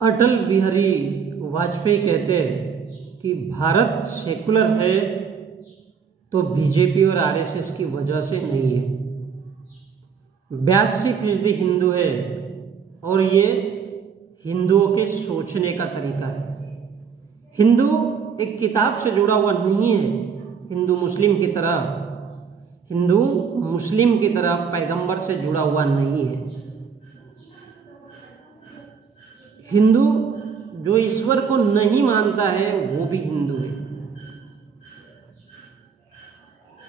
अटल बिहारी वाजपेयी कहते हैं कि भारत सेकुलर है तो बीजेपी और आरएसएस की वजह से नहीं है। 82% हिंदू है और ये हिंदुओं के सोचने का तरीका है। हिंदू एक किताब से जुड़ा हुआ नहीं है, हिंदू मुस्लिम की तरह पैगंबर से जुड़ा हुआ नहीं है। हिंदू जो ईश्वर को नहीं मानता है वो भी हिंदू है।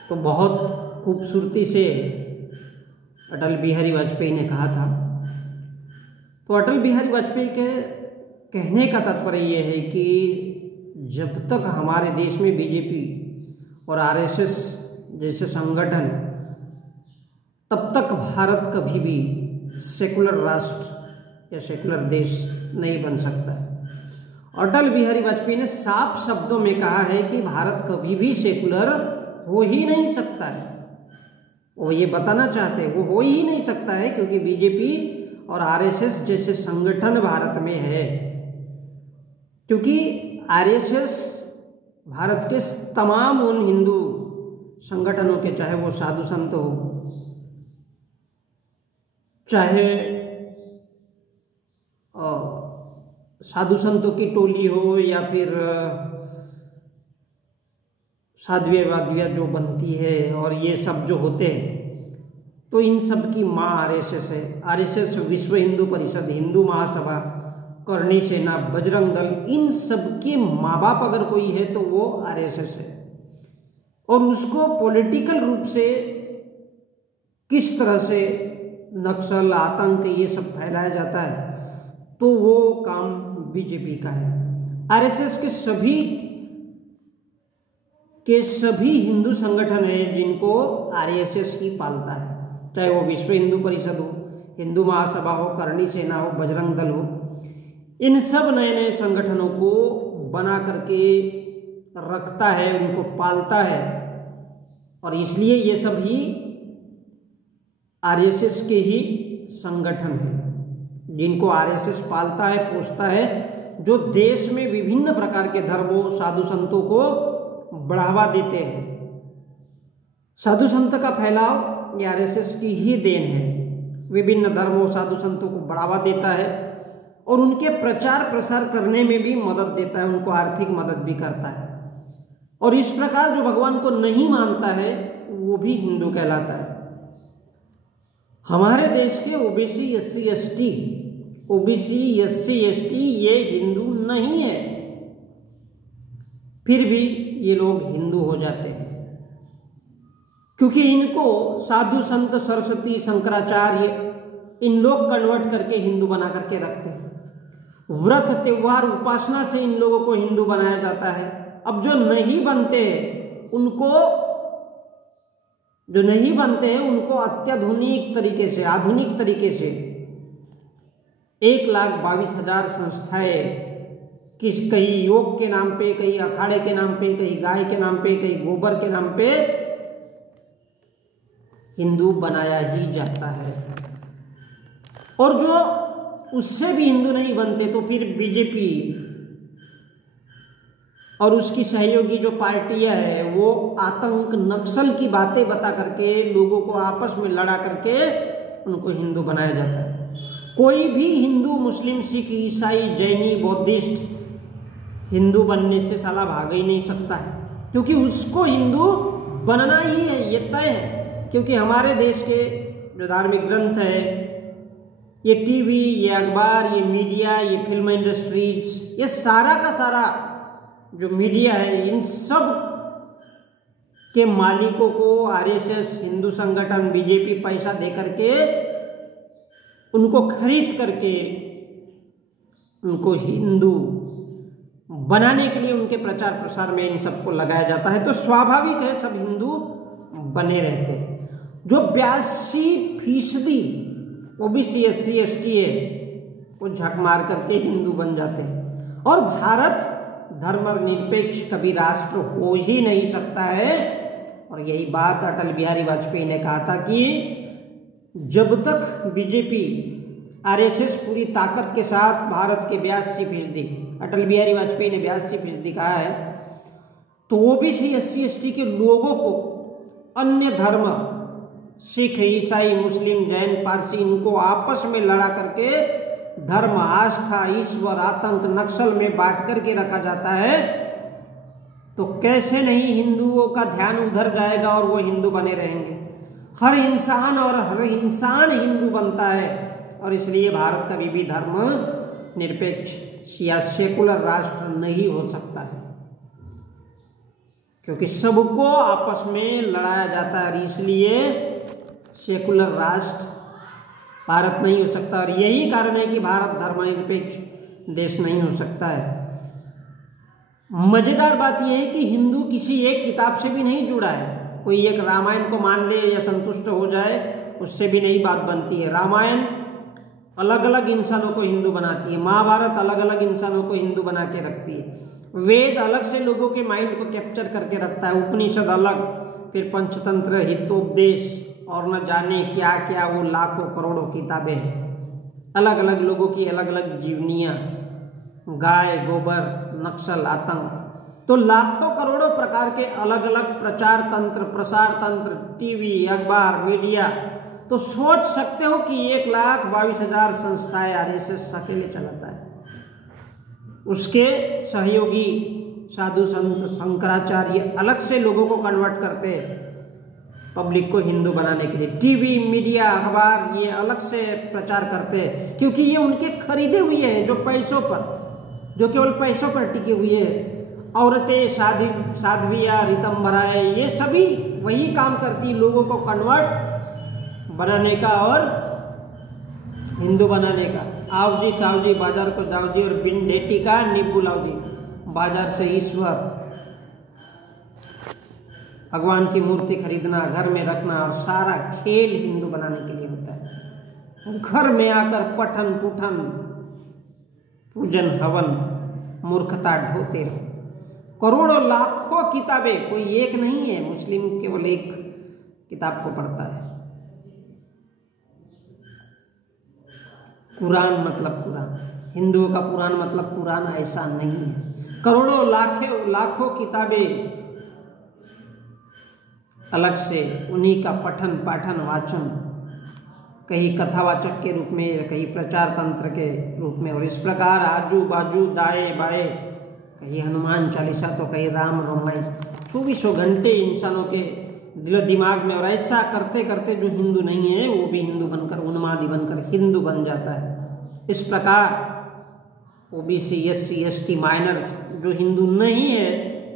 तो बहुत खूबसूरती से अटल बिहारी वाजपेयी ने कहा था। तो अटल बिहारी वाजपेयी के कहने का तात्पर्य ये है कि जब तक हमारे देश में बीजेपी और आरएसएस जैसे संगठन, तब तक भारत कभी भी सेकुलर राष्ट्र या सेकुलर देश नहीं बन सकता। अटल बिहारी वाजपेयी ने साफ शब्दों में कहा है कि भारत कभी भी सेकुलर हो ही नहीं सकता है। वो ये बताना चाहते हैं वो हो ही नहीं सकता है क्योंकि बीजेपी और आरएसएस जैसे संगठन भारत में है। क्योंकि आरएसएस भारत के तमाम उन हिंदू संगठनों के, चाहे वो साधु संत हो, चाहे साधु संतों की टोली हो, या फिर साध्वी वाध्वियाँ जो बनती है और ये सब जो होते हैं, तो इन सब की माँ आरएसएस है। आरएसएस विश्व हिंदू परिषद, हिंदू महासभा, करणी सेना, बजरंग दल, इन सब के माँ बाप अगर कोई है तो वो आरएसएस है। और उसको पॉलिटिकल रूप से किस तरह से नक्सल, आतंक, ये सब फैलाया जाता है तो वो काम बीजेपी का है। आरएसएस के सभी हिंदू संगठन हैं जिनको आरएसएस ही पालता है, चाहे वो विश्व हिंदू परिषद हो, हिंदू महासभा हो, करणी सेना हो, बजरंग दल हो। इन सब नए नए संगठनों को बना करके रखता है, उनको पालता है, और इसलिए ये सभी आरएसएस के ही संगठन हैं जिनको आरएसएस पालता है, पोसता है, जो देश में विभिन्न प्रकार के धर्मों, साधु संतों को बढ़ावा देते हैं। साधु संत का फैलाव ये आरएसएस की ही देन है। विभिन्न धर्मों, साधु संतों को बढ़ावा देता है और उनके प्रचार प्रसार करने में भी मदद देता है, उनको आर्थिक मदद भी करता है। और इस प्रकार जो भगवान को नहीं मानता है वो भी हिंदू कहलाता है। हमारे देश के ओबीसी, एससी, एसटी ये हिंदू नहीं है, फिर भी ये लोग हिंदू हो जाते हैं क्योंकि इनको साधु संत, सरस्वती, शंकराचार्य, इन लोग कन्वर्ट करके हिंदू बना करके रखते हैं। व्रत, त्योहार, उपासना से इन लोगों को हिंदू बनाया जाता है। अब जो नहीं बनते उनको अत्याधुनिक तरीके से, आधुनिक तरीके से 1,22,000 संस्थाएं, कहीं योग के नाम पे, कहीं अखाड़े के नाम पे, कहीं गाय के नाम पे, कहीं गोबर के नाम पे हिंदू बनाया ही जाता है। और जो उससे भी हिंदू नहीं बनते तो फिर बीजेपी और उसकी सहयोगी जो पार्टियां हैं वो आतंक, नक्सल की बातें बता करके लोगों को आपस में लड़ा करके उनको हिंदू बनाया जाता है। कोई भी हिंदू, मुस्लिम, सिख, ईसाई, जैनी, बौद्धिस्ट हिंदू बनने से साला भाग ही नहीं सकता है क्योंकि उसको हिंदू बनना ही है, ये तय है। क्योंकि हमारे देश के जो धार्मिक ग्रंथ है, ये टीवी, ये अखबार, ये मीडिया, ये फिल्म इंडस्ट्रीज, ये सारा का सारा जो मीडिया है, इन सब के मालिकों को आरएसएस, हिंदू संगठन, बीजेपी पैसा दे करके, उनको खरीद करके उनको हिंदू बनाने के लिए उनके प्रचार प्रसार में इन सबको लगाया जाता है। तो स्वाभाविक है सब हिंदू बने रहते हैं। जो 82% ओबीसी, एससी, एसटी है वो झक मार करके हिंदू बन जाते हैं। और भारत धर्मनिरपेक्ष कभी राष्ट्र हो ही नहीं सकता है। और यही बात अटल बिहारी वाजपेयी ने कहा था कि जब तक बीजेपी आरएसएस पूरी ताकत के साथ भारत के 82%, अटल बिहारी वाजपेयी ने 82% कहा है, तो ओबीसी SC ST के लोगों को अन्य धर्म, सिख, ईसाई, मुस्लिम, जैन, पारसी, इनको आपस में लड़ा करके धर्म, आस्था, ईश्वर, आतंक, नक्सल में बांट करके रखा जाता है, तो कैसे नहीं हिंदुओं का ध्यान उधर जाएगा और वो हिंदू बने रहेंगे। हर इंसान हिंदू बनता है, और इसलिए भारत कभी भी धर्म निरपेक्ष या सेकुलर राष्ट्र नहीं हो सकता है, क्योंकि सबको आपस में लड़ाया जाता है, और इसलिए सेकुलर राष्ट्र भारत नहीं हो सकता। और यही कारण है कि भारत धर्मनिरपेक्ष देश नहीं हो सकता है। मजेदार बात यह है कि हिंदू किसी एक किताब से भी नहीं जुड़ा है। कोई एक रामायण को मान ले या संतुष्ट हो जाए, उससे भी नहीं बात बनती है। रामायण अलग अलग इंसानों को हिंदू बनाती है, महाभारत अलग अलग इंसानों को हिंदू बना के रखती है, वेद अलग से लोगों के माइंड को कैप्चर करके रखता है, उपनिषद अलग, फिर पंचतंत्र, हितोपदेश और न जाने क्या क्या वो लाखों करोड़ों किताबें हैं, अलग अलग लोगों की अलग अलग जीवनियाँ, गाय, गोबर, नक्सल, आतंक, तो लाखों करोड़ों प्रकार के अलग अलग प्रचार तंत्र, प्रसार तंत्र, टीवी, अखबार, मीडिया। तो सोच सकते हो कि 1,22,000 संस्थाएं आरएसएस अकेले चलाता है। उसके सहयोगी साधु संत शंकराचार्य अलग से लोगों को कन्वर्ट करते हैं पब्लिक को हिंदू बनाने के लिए। टीवी, मीडिया, अखबार ये अलग से प्रचार करते हैं, क्योंकि ये उनके खरीदे हुए हैं, जो पैसों पर, जो केवल पैसों पर टिके हुए हैं। औरतें, साध्वियाँ, रितंबराएं, ये सभी वही काम करती, लोगों को कन्वर्ट बनाने का और हिंदू बनाने का। आओ जी साव जी बाजार को जाओ जी, और बिन डेटी का नींबू लाओ जी, बाजार से ईश्वर, भगवान की मूर्ति खरीदना, घर में रखना, और सारा खेल हिंदू बनाने के लिए होता है। घर में आकर पठन पुठन, पूजन हवन, मूर्खता ढोते रहो। करोड़ों लाखों किताबें, कोई एक नहीं है, मुस्लिम केवल एक किताब को पढ़ता है। कुरान मतलब कुरान, हिंदुओं का पुराण मतलब पुराण ऐसा नहीं है। करोड़ों लाखों किताबें अलग से, उन्हीं का पठन पाठन वाचन, कहीं कथावाचक के रूप में, कहीं प्रचार तंत्र के रूप में, और इस प्रकार आजू बाजू, दाएं बाएं, कहीं हनुमान चालीसा तो कहीं राम रामायण, 24 घंटे इंसानों के दिल दिमाग में। और ऐसा करते करते जो हिंदू नहीं है वो भी हिंदू बनकर, उन्मादी बनकर हिंदू बन जाता है। इस प्रकार ओबीसी, SC ST माइनर जो हिंदू नहीं है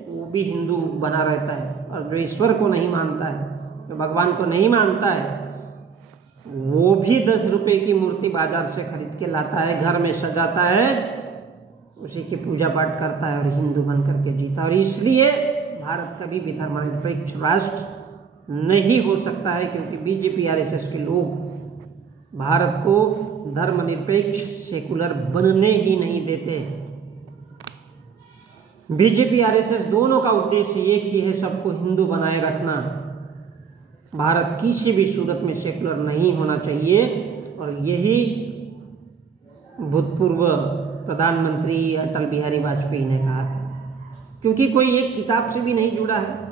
वो भी हिंदू बना रहता है, और जो ईश्वर को नहीं मानता है, जो भगवान को नहीं मानता है, वो भी 10 रुपए की मूर्ति बाजार से खरीद के लाता है, घर में सजाता है, उसी की पूजा पाठ करता है और हिंदू बन करके जीता। और इसलिए भारत कभी भी धर्मनिरपेक्ष राष्ट्र नहीं हो सकता है, क्योंकि बीजेपी RSS के लोग भारत को धर्मनिरपेक्ष सेकुलर बनने ही नहीं देते। बीजेपी RSS दोनों का उद्देश्य एक ही है, सबको हिंदू बनाए रखना। भारत किसी भी सूरत में सेकुलर नहीं होना चाहिए, और यही भूतपूर्व प्रधानमंत्री अटल बिहारी वाजपेयी ने कहा था, क्योंकि कोई एक किताब से भी नहीं जुड़ा है।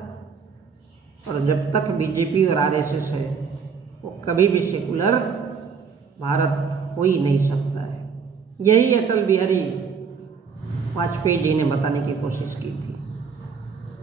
और जब तक बीजेपी और RSS है, वो कभी भी सेकुलर भारत हो ही नहीं सकता है। यही अटल बिहारी वाजपेयी जी ने बताने की कोशिश की थी।